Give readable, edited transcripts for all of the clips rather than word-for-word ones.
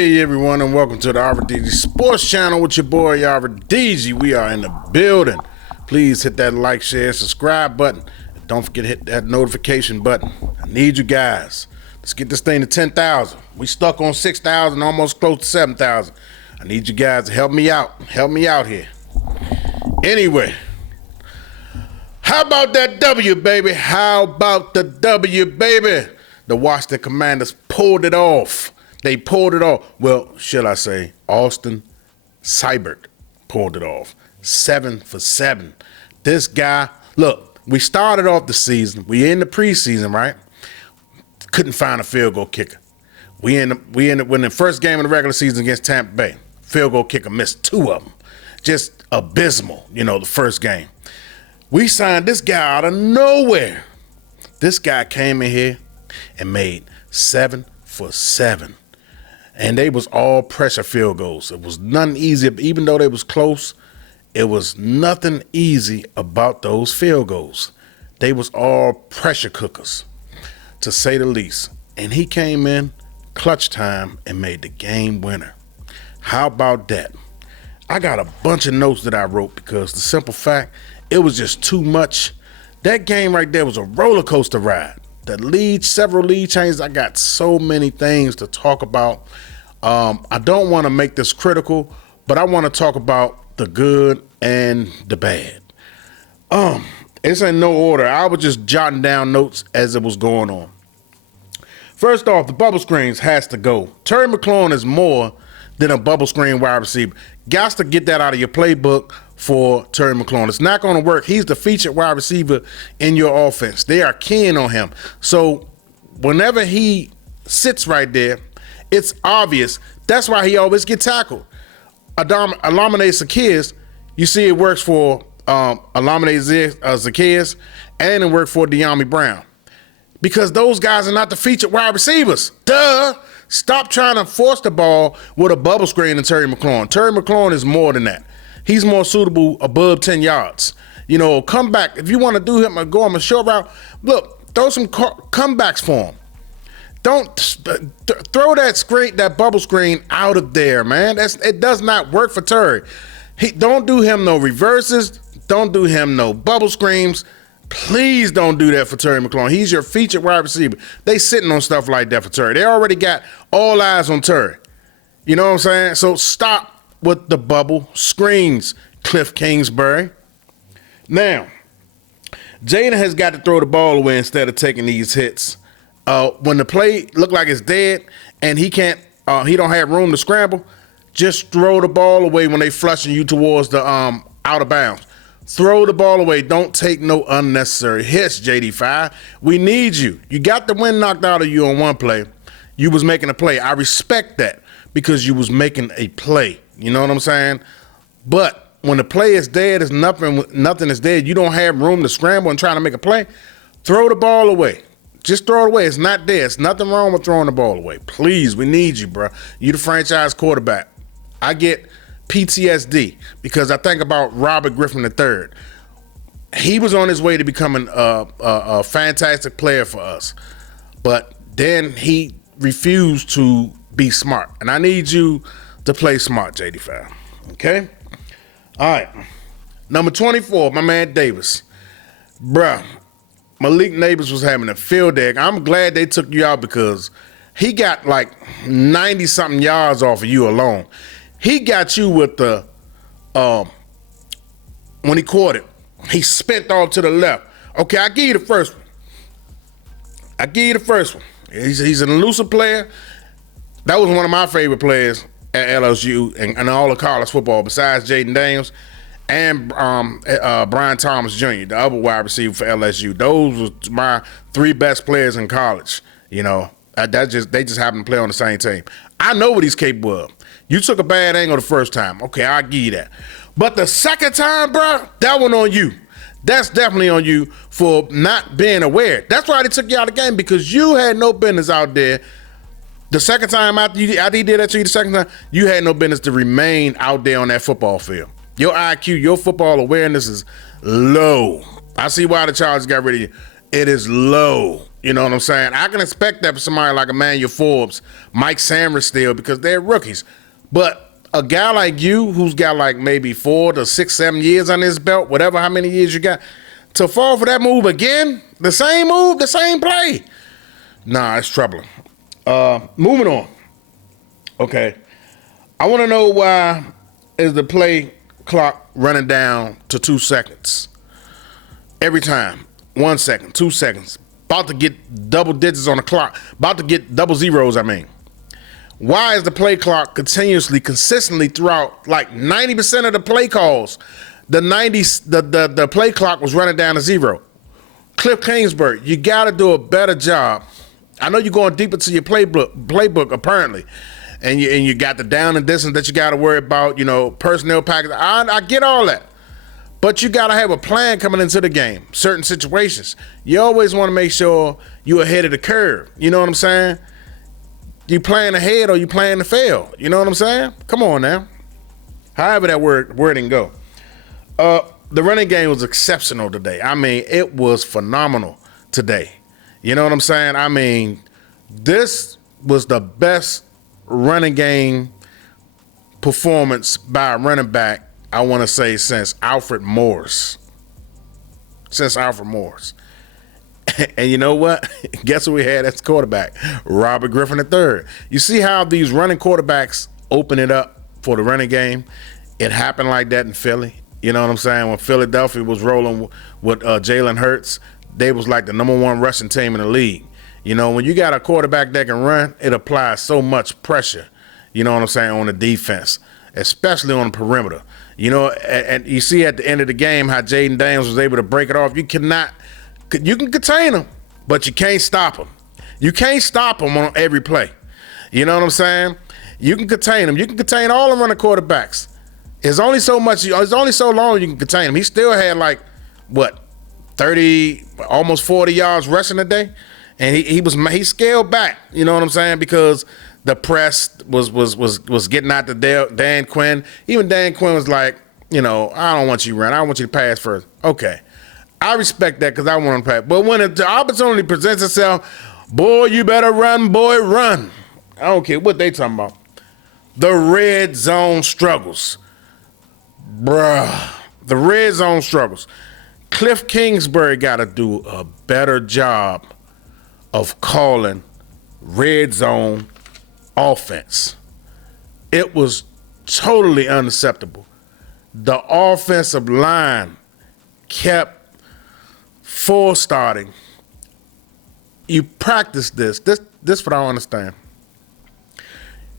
Hey everyone, and welcome to the RDG Sports Channel with your boy RDG. We are in the building. Please hit that like, share, subscribe button. Don't forget to hit that notification button. I need you guys. Let's get this thing to 10,000. We stuck on 6,000, almost close to 7,000. I need you guys to help me out. Help me out here. Anyway, how about that W, baby? How about the W, baby? The Washington Commanders pulled it off. They pulled it off. Well, should I say, Austin Seibert pulled it off. 7 for 7. This guy, look, we started off the season. We in the preseason, right? Couldn't find a field goal kicker. We in the first game of the regular season against Tampa Bay. Field goal kicker missed 2 of them. Just abysmal, the first game. We signed this guy out of nowhere. This guy came in here and made 7 for 7. And they was all pressure field goals. It was nothing easy. Even though they was close, it was nothing easy about those field goals. They was all pressure cookers, to say the least. And he came in clutch time and made the game winner. How about that? I got a bunch of notes that I wrote because the simple fact, it was just too much. That game right there was a roller coaster ride. Several lead changes. I got so many things to talk about. I don't want to make this critical, but I want to talk about the good and the bad. It's in no order. I was just jotting down notes as it was going on. First off, the bubble screens has to go. Terry McLaurin is more than a bubble screen wide receiver. Got to get that out of your playbook for Terry McLaurin. It's not going to work. He's the featured wide receiver in your offense. They are keying on him. So whenever he sits right there, it's obvious. That's why he always gets tackled. Alamine Zaccheaus, you see it works for Alamine Zaccheaus, and it worked for De'Ami Brown. Because those guys are not the featured wide receivers. Duh! Stop trying to force the ball with a bubble screen than Terry McLaurin. Terry McLaurin is more than that. He's more suitable above 10 yards. Come back. If you want to do him or go on a short route, look, throw some comebacks for him. Don't throw that bubble screen out of there, man. It does not work for Terry. Don't do him no reverses. Don't do him no bubble screens. Please don't do that for Terry McLaurin. He's your featured wide receiver. They sitting on stuff like that for Terry. They already got all eyes on Terry. You know what I'm saying? So stop with the bubble screens, Cliff Kingsbury. Now, Jaden has got to throw the ball away instead of taking these hits. When the play look like it's dead and he don't have room to scramble, just throw the ball away when they flushing you towards the out of bounds. Throw the ball away. Don't take no unnecessary hits, JD5. We need you. You got the wind knocked out of you on one play. You was making a play. I respect that because you was making a play. You know what I'm saying? But when the play is dead, it's nothing is dead. You don't have room to scramble and try to make a play. Throw the ball away. Just throw it away. It's not there. It's nothing wrong with throwing the ball away. Please, we need you, bro. You the franchise quarterback. I get PTSD because I think about Robert Griffin III. He was on his way to becoming a fantastic player for us, but then he refused to be smart. And I need you to play smart, JD5. Okay? All right. Number 24, my man Davis. Bruh, Malik Neighbors was having a field day. I'm glad they took you out because he got like 90-something yards off of you alone. He got you with the, when he caught it, he spent off to the left. Okay, I give you the first one. He's an elusive player. That was one of my favorite players at LSU and all of college football besides Jaden Daniels and Brian Thomas Jr., the other wide receiver for LSU. Those were my 3 best players in college. They just happened to play on the same team. I know what he's capable of. You took a bad angle the first time. Okay, I'll give you that. But the second time, bro, that one on you. That's definitely on you for not being aware. That's why they took you out of the game, because you had no business out there. The second time after he did that to you the second time, you had no business to remain out there on that football field. Your IQ, your football awareness is low. I see why the Chargers got rid of you. It is low. You know what I'm saying? I can expect that for somebody like Emmanuel Forbes, Mike Sanders still, because they're rookies. But a guy like you, who's got like maybe 4 to 6, 7 years on his belt, whatever, how many years you got, to fall for that move again, the same move, the same play. Nah, it's troubling. Moving on. Okay. I want to know why is the play clock running down to 2 seconds every time. 1 second, 2 seconds. About to get double digits on the clock. About to get double zeros, I mean. Why is the play clock consistently throughout like 90% of the play calls, the play clock was running down to 0? Cliff Kingsbury, you got to do a better job. I know you're going deep into your playbook apparently, and you got the down and distance that you got to worry about, personnel package. I get all that. But you got to have a plan coming into the game, certain situations. You always want to make sure you're ahead of the curve. You know what I'm saying? You playing ahead or you playing to fail. You know what I'm saying? Come on now. However that wording go. The running game was exceptional today. I mean, it was phenomenal today. You know what I'm saying? I mean, this was the best running game performance by a running back, I want to say, since Alfred Morris. And you know what? Guess who we had as quarterback? Robert Griffin III. You see how these running quarterbacks open it up for the running game? It happened like that in Philly. You know what I'm saying? When Philadelphia was rolling with Jalen Hurts, they was like the #1 rushing team in the league. When you got a quarterback that can run, it applies so much pressure, you know what I'm saying, on the defense, especially on the perimeter. And you see at the end of the game how Jaden Daniels was able to break it off. You can contain him, but you can't stop him. You can't stop him on every play. You know what I'm saying? You can contain him. You can contain all the running quarterbacks. It's only so long you can contain him. He still had 30, almost 40 yards rushing a day. And he scaled back, you know what I'm saying? Because the press was getting out to Dan Quinn. Even Dan Quinn was like, I don't want you to run. I want you to pass first. Okay. I respect that because I want to pass. But when the opportunity presents itself, boy, you better run, boy, run. I don't care what they talking about. The red zone struggles. Bruh. The red zone struggles. Cliff Kingsbury got to do a better job of calling red zone offense. It was totally unacceptable. The offensive line kept full starting. You practice this. This what I don't understand.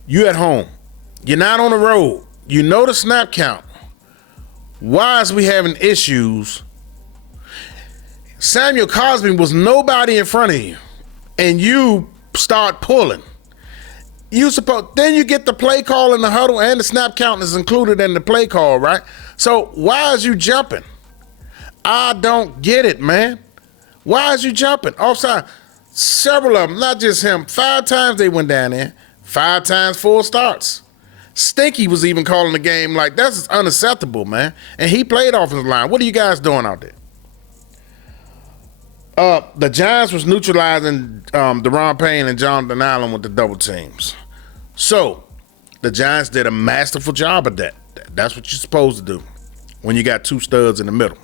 You at home. You're not on the road. You know the snap count. Why is we having issues? Samuel Cosby was nobody in front of you, and you start pulling. Then you get the play call in the huddle, and the snap count is included in the play call, right? So why is you jumping? I don't get it, man. Why is you jumping? Offside. Several of them, not just him. 5 times they went down there. 5 times full starts. Stinky was even calling the game like that's unacceptable, man. And he played offensive line. What are you guys doing out there? The Giants was neutralizing Deron Payne and Jonathan Allen with the double teams. So the Giants did a masterful job of that. That's what you're supposed to do when you got 2 studs in the middle.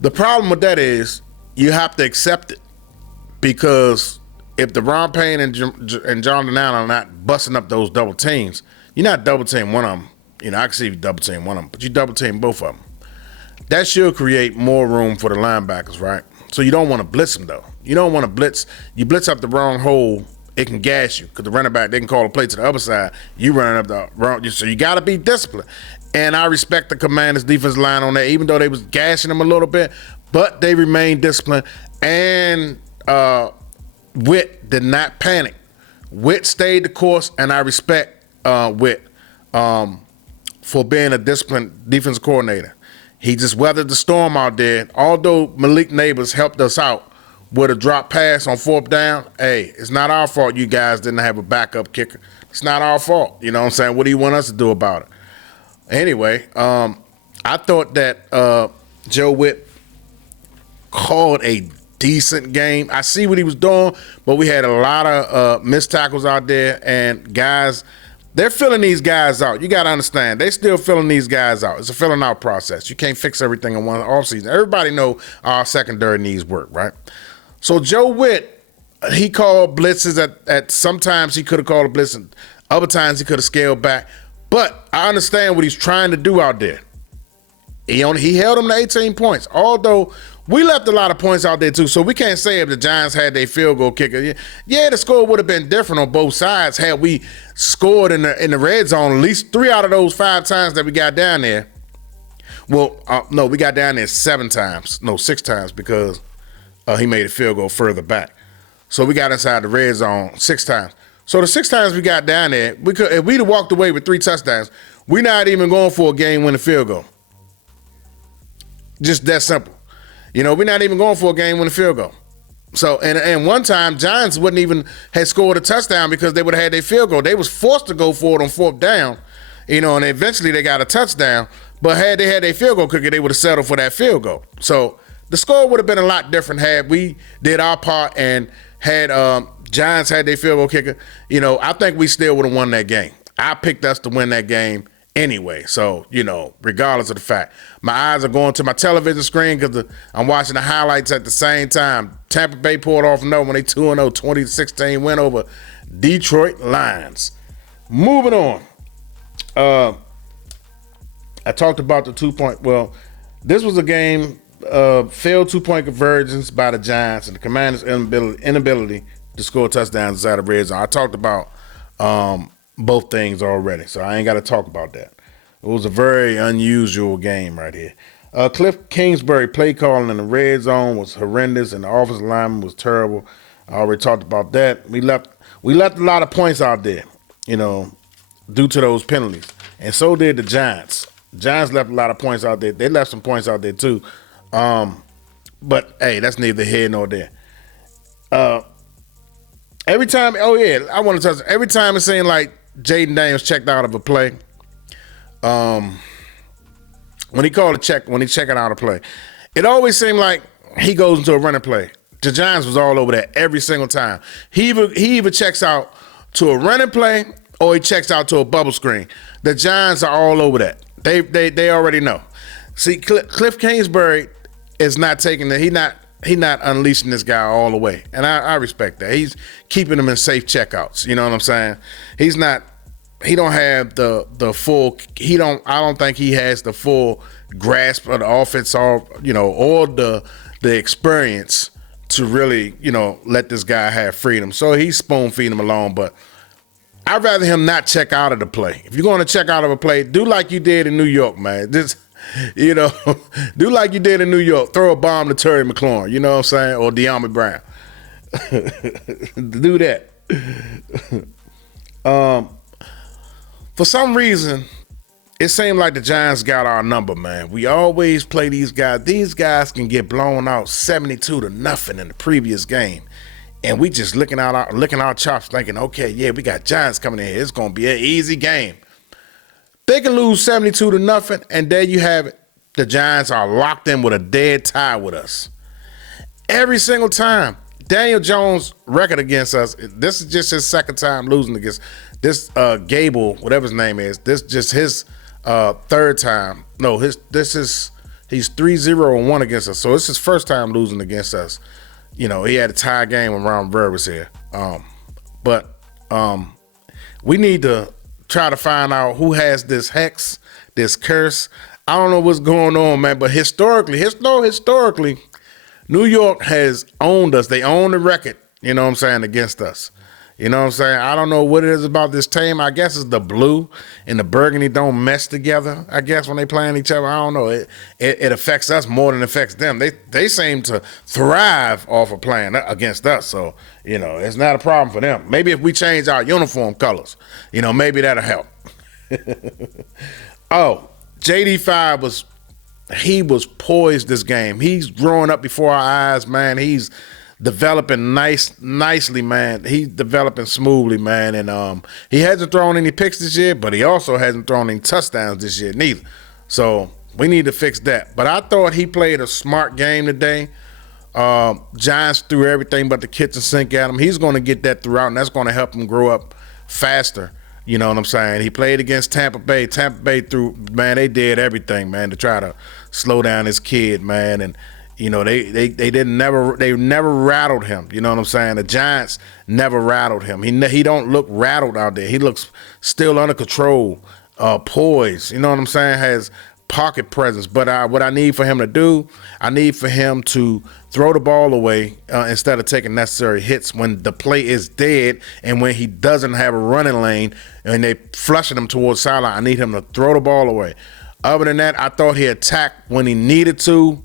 The problem with that is you have to accept it, because if Deron Payne and Jonathan Allen are not busting up those double teams, you're not double team one of them. I can see you double team one of them, but you double team both of them. That should create more room for the linebackers, right? So you don't want to blitz them, though. You don't want to blitz. You blitz up the wrong hole, it can gas you, because the running back, they can call a play to the other side. You running up the wrong, so you got to be disciplined. And I respect the Commanders' defense line on that, even though they was gashing them a little bit, but they remained disciplined. And Witt did not panic. Witt stayed the course, and I respect Witt for being a disciplined defensive coordinator. He just weathered the storm out there. Although Malik Neighbors helped us out with a drop pass on 4th down, hey, it's not our fault you guys didn't have a backup kicker. It's not our fault. You know what I'm saying? What do you want us to do about it? Anyway, I thought that Joe Witt called a decent game. I see what he was doing, but we had a lot of missed tackles out there, and guys, they're filling these guys out. You got to understand, they still filling these guys out. It's a filling out process. You can't fix everything in one offseason. Everybody know our secondary needs work, right? So Joe Witt, he called blitzes at sometimes he could have called a blitz, and other times he could have scaled back. But I understand what he's trying to do out there. He held them to 18 points, although we left a lot of points out there too. So we can't say if the Giants had their field goal kicker. Yeah, the score would have been different on both sides had we scored in the red zone at least 3 out of those 5 times that we got down there. Well, no, we got down there 6 times because he made a field goal further back. So we got inside the red zone 6 times. So the 6 times we got down there, if we'd have walked away with 3 touchdowns, we're not even going for a game-winning field goal. Just that simple. We're not even going for a game-winning field goal. So, and one time, Giants wouldn't even have scored a touchdown because they would have had their field goal. They was forced to go for it on 4th down, and eventually they got a touchdown. But had they had their field goal kicker, they would have settled for that field goal. So the score would have been a lot different had we did our part and had Giants had their field goal kicker. I think we still would have won that game. I picked us to win that game anyway. So, regardless of the fact, my eyes are going to my television screen because I'm watching the highlights at the same time. Tampa Bay pulled off another when they 2-0, 20-16 win over Detroit Lions. Moving on. I talked about the 2-point. Well, this was a game, failed 2-point conversions by the Giants and the Commanders' inability to score touchdowns inside the red zone. I talked about both things already, so I ain't got to talk about that. It was a very unusual game right here. Cliff Kingsbury play calling in the red zone was horrendous, and the offensive lineman was terrible. I already talked about that. We left a lot of points out there, due to those penalties, and so did the Giants. Giants left a lot of points out there. They left some points out there too, but hey, that's neither here nor there. Every time it seemed like Jaden Daniels checked out of a play. When he checking out a play, it always seemed like he goes into a running play. The Giants was all over that every single time. He either checks out to a running play or he checks out to a bubble screen. The Giants are all over that. They already know. See, Cliff Kingsbury is not taking that. He not unleashing this guy all the way, and I respect that. He's keeping him in safe checkouts. You know what I'm saying? He's not. He don't have the full. I don't think he has the full grasp of the offense, or or the experience to really let this guy have freedom. So he's spoon feeding him along, but I'd rather him not check out of the play. If you're going to check out of a play, do like you did in New York, man. Just do like you did in New York. Throw a bomb to Terry McLaurin, you know what I'm saying? Or De'Ami Brown. Do that. For some reason, it seemed like the Giants got our number, man. We always play these guys. These guys can get blown out 72-0 in the previous game. And we just licking our chops thinking, okay, yeah, we got Giants coming in here. It's going to be an easy game. They can lose 72-0, and there you have it. The Giants are locked in with a dead tie with us. Every single time. Daniel Jones' record against us, this is just his second time losing against this Gable, whatever his name is. This just his third time. No, he's 3-0-1 against us. So it's his first time losing against us. He had a tie game when Ron Rivera was here. But we need to try to find out who has this hex, this curse. I don't know what's going on, man, but historically, New York has owned us. They own the record, against us. You know what I'm saying? I don't know what it is about this team. I guess it's the blue and the burgundy don't mesh together, I guess, when they playing each other. I don't know. It affects us more than it affects them. They seem to thrive off of playing against us. So, it's not a problem for them. Maybe if we change our uniform colors, maybe that'll help. Oh, JD5 was poised this game. He's growing up before our eyes, man. He's developing nicely, man. He's developing smoothly, man. And he hasn't thrown any picks this year, but he also hasn't thrown any touchdowns this year neither. So we need to fix that. But I thought he played a smart game today. Giants threw everything but the kitchen sink at him. He's going to get that throughout, and that's going to help him grow up faster. You know what I'm saying? He played against Tampa Bay. Tampa Bay threw, man, they did everything, man, to try to slow down his kid, man. And you know, they never rattled him. You know what I'm saying? The Giants never rattled him. He don't look rattled out there. He looks still under control, poised. You know what I'm saying? Has pocket presence. But what I need for him to do, I need for him to throw the ball away instead of taking necessary hits when the play is dead and when he doesn't have a running lane and they flushing him towards sideline. I need him to throw the ball away. Other than that, I thought he attacked when he needed to.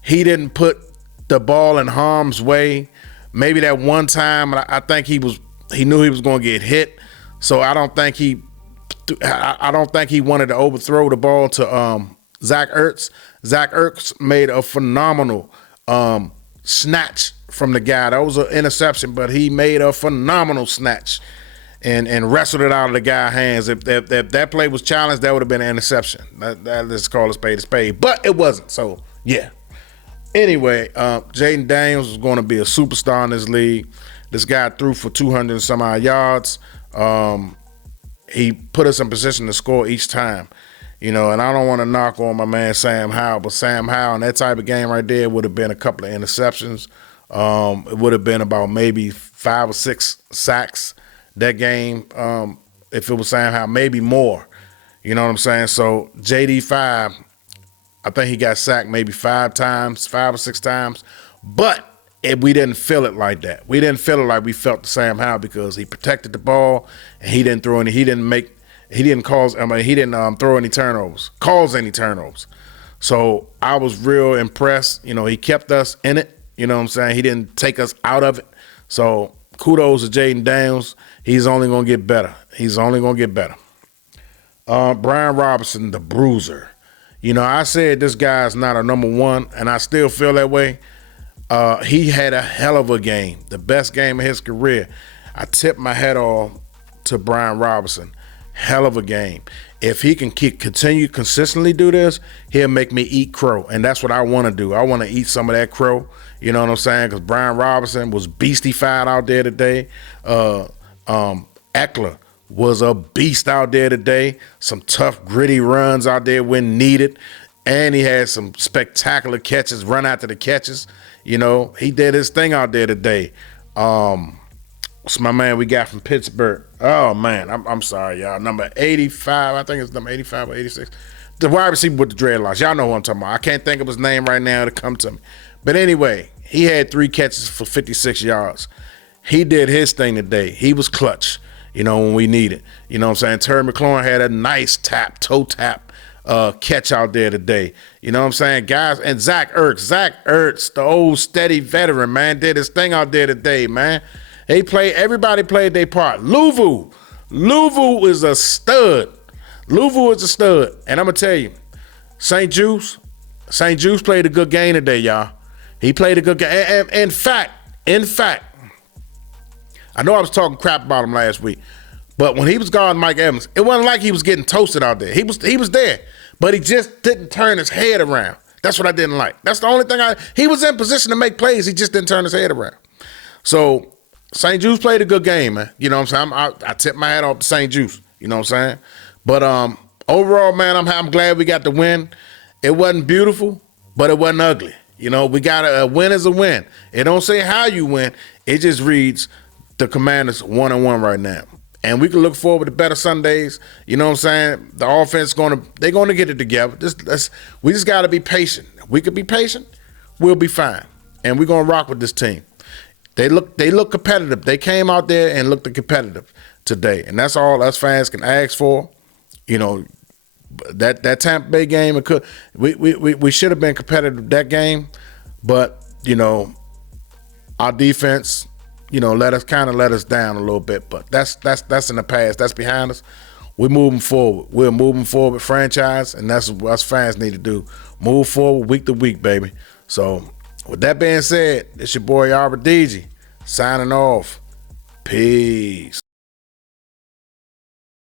He didn't put the ball in harm's way. Maybe that one time, I think he knew he was going to get hit. So I don't think he wanted to overthrow the ball to Zach Ertz. Zach Ertz made a phenomenal snatch from the guy. That was an interception, but he made a phenomenal snatch and wrestled it out of the guy's hands. If that play was challenged, that would have been an interception. Let's call a spade. But it wasn't, so yeah. Anyway, Jaden Daniels is going to be a superstar in this league. This guy threw for 200 and some odd yards. He put us in position to score each time. You know, and I don't want to knock on my man Sam Howell, but Sam Howell in that type of game right there would have been a couple of interceptions. It would have been about maybe 5 or 6 sacks that game if it was Sam Howell, maybe more. You know what I'm saying? So JD5, I think he got sacked maybe 5 or 6 times, but we didn't feel it like that. We didn't feel it like we felt the Sam Howell because he protected the ball and he didn't throw any. He didn't throw any turnovers, cause any turnovers. So I was real impressed. You know, he kept us in it. You know what I'm saying? He didn't take us out of it. So kudos to Jaden Daniels. He's only going to get better. Brian Robinson, the bruiser. You know, I said this guy's not a number one, and I still feel that way. He had a hell of a game, the best game of his career. I tip my hat off to Brian Robinson. Hell of a game. If he can continue consistently do this, he'll make me eat crow, and that's what I want to do. I want to eat some of that crow. You know what I'm saying? Because Brian Robinson was beastified out there today. Eckler was a beast out there today. Some tough, gritty runs out there when needed. And he had some spectacular catches, run after the catches. You know, he did his thing out there today. What's my man we got from Pittsburgh? Oh, man, I'm sorry, y'all. Number 85, I think it's number 85 or 86. The wide receiver with the dreadlocks. Y'all know what I'm talking about. I can't think of his name right now to come to me. But anyway, he had 3 catches for 56 yards. He did his thing today. He was clutch, you know, when we needed. You know what I'm saying? Terry McLaurin had a nice toe tap catch out there today. You know what I'm saying? Guys, and Zach Ertz, the old steady veteran, man, did his thing out there today, man. Everybody played their part. Luvu is a stud. And I'm going to tell you, St. Juice played a good game today, y'all. He played a good game. And in fact, I know I was talking crap about him last week, but when he was guarding Mike Evans, it wasn't like he was getting toasted out there. He was there, but he just didn't turn his head around. That's what I didn't like. That's the only thing he was in position to make plays. He just didn't turn his head around. So St. Juice played a good game, man. You know what I'm saying? I tip my hat off to St. Juice. You know what I'm saying? But overall, man, I'm glad we got the win. It wasn't beautiful, but it wasn't ugly. You know, we got a win is a win. It don't say how you win. It just reads the Commanders 1-1 right now. And we can look forward to better Sundays. You know what I'm saying? The offense they're gonna get it together. We just gotta be patient. If we could be patient, we'll be fine. And we're gonna rock with this team. They look competitive. They came out there and looked competitive today. And that's all us fans can ask for. You know, that Tampa Bay game, we should have been competitive that game, but you know, our defense, you know, let us down a little bit. But that's in the past. That's behind us. We're moving forward. We're moving forward, franchise, and that's what us fans need to do. Move forward week to week, baby. So with that being said, it's your boy Albert DG signing off. Peace.